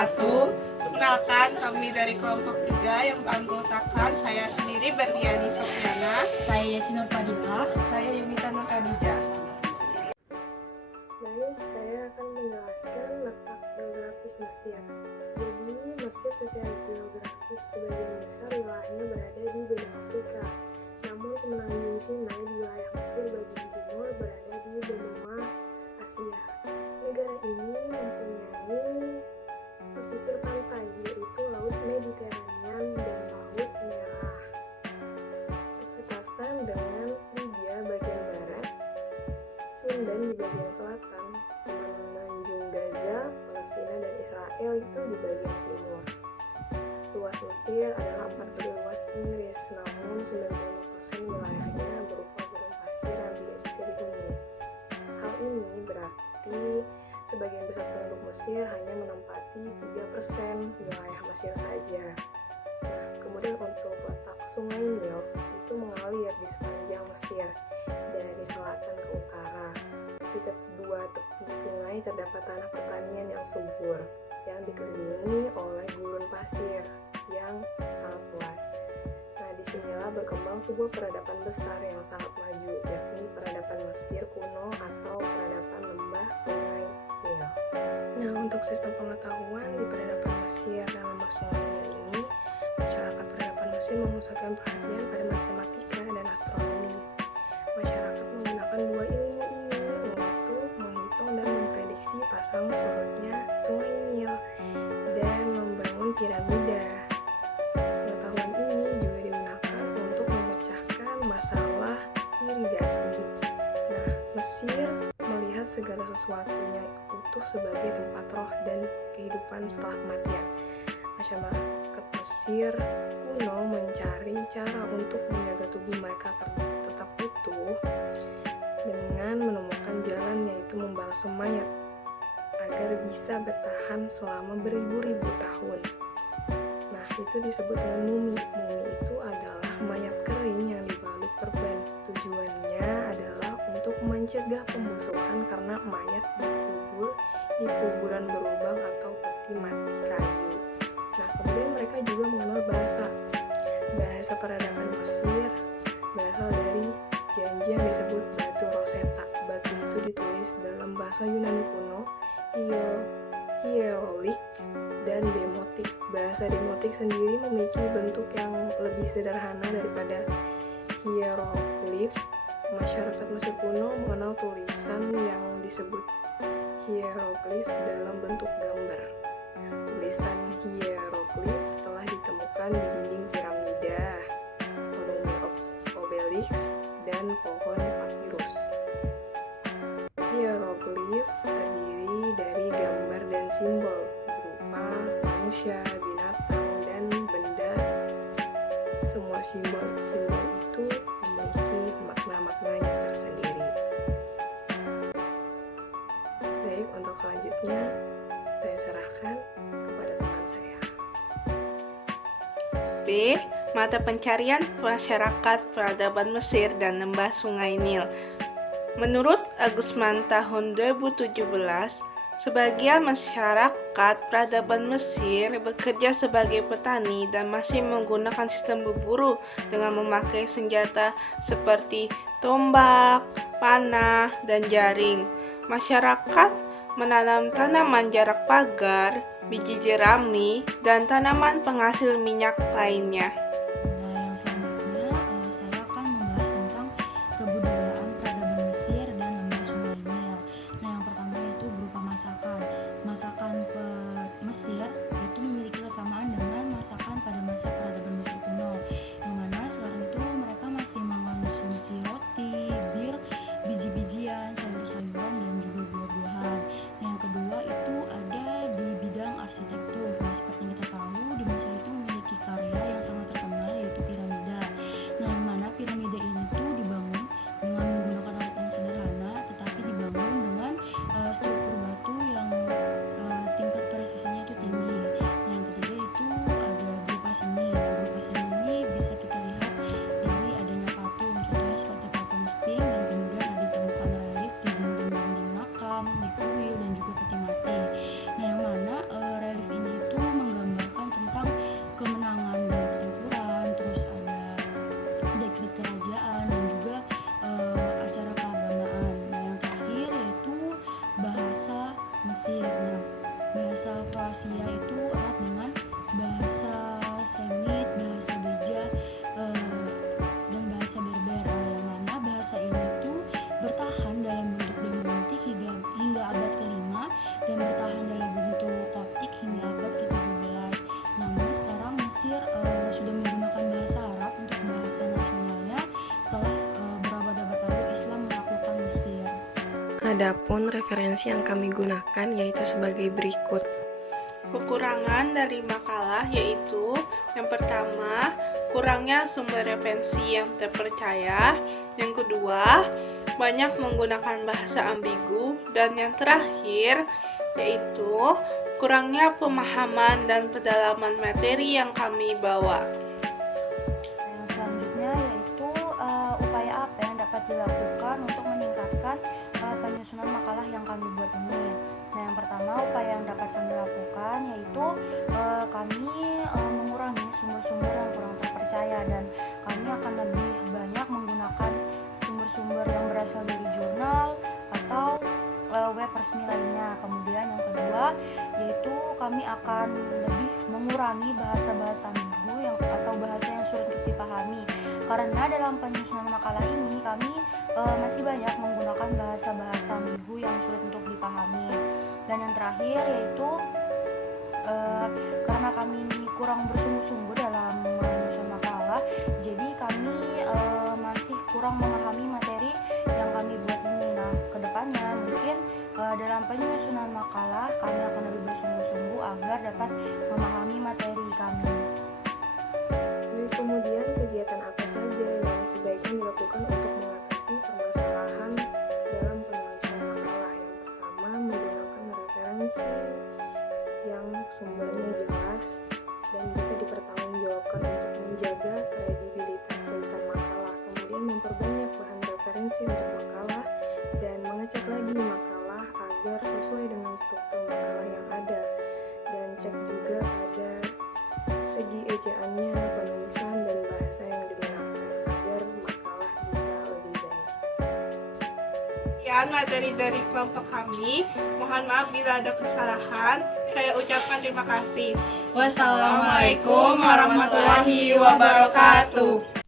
wabarakatuh. Kenalkan, kami dari kelompok 3 yang beranggotakan saya sendiri Berdiani Sofiana, saya Yasinur Padilla, saya Yunita Nurkadija. Baik, saya akan menjelaskan letak geografis Mesir. Jadi, Mesir secara geografis sebagian besar wilayahnya berada di benua Afrika. Namun semenanjung Sinai di wilayah Mesir bagian timur berada di benua Asia. Negara ini mempunyai pesisir pantai, yaitu Laut Mediterania dan Laut Merah. Berbatasan dengan Libya bagian barat, Sudan di bagian selatan, semenanjung Gaza, Palestina dan Israel itu di bagian timur. Luas Mesir adalah 4 kali luas Inggris, namun 95% wilayahnya berupa gurun pasir yang tidak bisa dihuni. Hal ini berarti sebagian besar penduduk Mesir hanya menempati 3% wilayah Mesir saja. Nah, kemudian untuk letak Sungai Nil itu mengalir di sepanjang Mesir dari selatan ke utara. Di kedua tepi sungai terdapat tanah pertanian yang subur yang dikelilingi oleh gurun pasir yang sangat luas. Nah, disinilah berkembang sebuah peradaban besar yang sangat maju, yakni peradaban Mesir kuno atau peradaban lembah Sungai Nil. Nah, untuk sistem pengetahuan di peradaban Mesir dan lembah Sungai Nil ini, masyarakat peradaban Mesir memusatkan perhatian pada matematika dan astronomi. Masyarakat menggunakan dua ilmu ini untuk menghitung dan memprediksi pasang surutnya Sungai Nil dan membangun piramida. Pengetahuan ini juga digunakan untuk memecahkan masalah irigasi. Nah, Mesir melihat segala sesuatunya utuh sebagai tempat roh dan kehidupan setelah kematian. Masyarakat Mesir kuno mencari cara untuk menjaga tubuh mereka tetap utuh dengan menemukan jalan, yaitu membalsem mayat agar bisa bertahan selama beribu-ribu tahun. Nah, itu disebut dengan mumi. Mumi itu adalah mayat kering yang dibalut perban. Tujuannya adalah untuk mencegah pembusukan karena mayat dikubur di kuburan berlubang atau peti mati kayu. Nah, kemudian mereka juga mengenal bahasa. Bahasa peradaban Mesir berasal dari janji yang disebut batu Rosetta. Batu itu ditulis dalam bahasa Yunani kuno, hieroglif dan demotik. Bahasa demotik sendiri memiliki bentuk yang lebih sederhana daripada hieroglif. Masyarakat Mesir kuno mengenal tulisan yang disebut hieroglif dalam bentuk gambar. Tulisan hieroglif telah ditemukan di dinding piramida, monumen obelisk, dan pohon papirus. Hieroglif terdiri dari gambar dan simbol berupa manusia, binatang, dan benda. Semua simbol itu memiliki makna-maknanya tersendiri. Baik, untuk selanjutnya saya serahkan kepada teman saya. B. Mata pencarian masyarakat peradaban Mesir dan lembah Sungai Nil. Menurut Agusman tahun 2017, sebagian masyarakat peradaban Mesir bekerja sebagai petani dan masih menggunakan sistem berburu dengan memakai senjata seperti tombak, panah, dan jaring. Masyarakat menanam tanaman jarak pagar, biji jerami, dan tanaman penghasil minyak lainnya. Nah, yang selanjutnya saya akan membahas tentang kebudayaan peradaban Mesir dan lembah Sungai Nil. Nah, yang pertama itu berupa masakan. Masakan Mesir itu memiliki kesamaan dengan masakan pada masa peradaban Mesir kuno, yang mana sekarang itu mereka masih mengonsumsi roti, bir, biji-bijian, sayur-sayuran, dan juga buah-buahan. Yang kedua itu ada di bidang arsitektur. Nah, seperti yang kita tahu, di Mesir itu memiliki karya yang sangat terkenal Semit, bahasa Beja, dan bahasa Berber, yang mana bahasa ini tuh bertahan dalam bentuk demotik hingga abad ke-5 dan bertahan dalam bentuk Koptik hingga abad ke-17. Namun sekarang Mesir sudah menggunakan bahasa Arab untuk bahasa nasionalnya setelah berabad-abad lalu Islam menaklukkan Mesir. Adapun referensi yang kami gunakan yaitu sebagai berikut. Kekurangan dari makalah yaitu yang pertama, kurangnya sumber referensi yang terpercaya. Yang kedua, banyak menggunakan bahasa ambigu. Dan yang terakhir, yaitu kurangnya pemahaman dan pendalaman materi yang kami bawa. Yang selanjutnya yaitu upaya apa yang dapat dilakukan untuk meningkatkan penyusunan makalah yang kami buat ini. Nah, yang pertama upaya yang dapat kami lakukan yaitu kami mengurangi sumber-sumber yang kurang terpercaya, dan kami akan lebih banyak menggunakan sumber-sumber yang berasal dari jurnal atau web resmi lainnya. Kemudian yang kedua yaitu kami akan lebih mengurangi bahasa-bahasa ambigu atau bahasa yang sulit untuk dipahami, karena dalam penyusunan makalah ini kami masih banyak menggunakan bahasa-bahasa ambigu yang sulit untuk dipahami. Dan yang terakhir yaitu karena kami ini kurang bersungguh-sungguh dalam menyusun makalah, jadi kami masih kurang memahami materi yang kami buat ini. Nah, kedepannya mungkin dalam penyusunan makalah kami akan lebih bersungguh-sungguh agar dapat memahami materi kami. Dan kemudian kegiatan apa saja yang sebaiknya dilakukan untuk mengatasi permasalahan dalam penulisan makalah? Yang pertama, menggunakan referensi yang sumbernya jelas dan bisa dipertanggungjawabkan untuk menjaga kredibilitas tulisan makalah. Kemudian memperbanyak bahan referensi untuk makalah dan mengecek lagi makalah agar sesuai dengan struktur makalah yang ada, dan cek juga pada segi ejaannya, penulisan, dan bahasa yang digunakan agar makalah bisa lebih baik. Sekian materi dari kelompok kami. Mohon maaf bila ada kesalahan. Saya ucapkan terima kasih. Wassalamualaikum warahmatullahi wabarakatuh.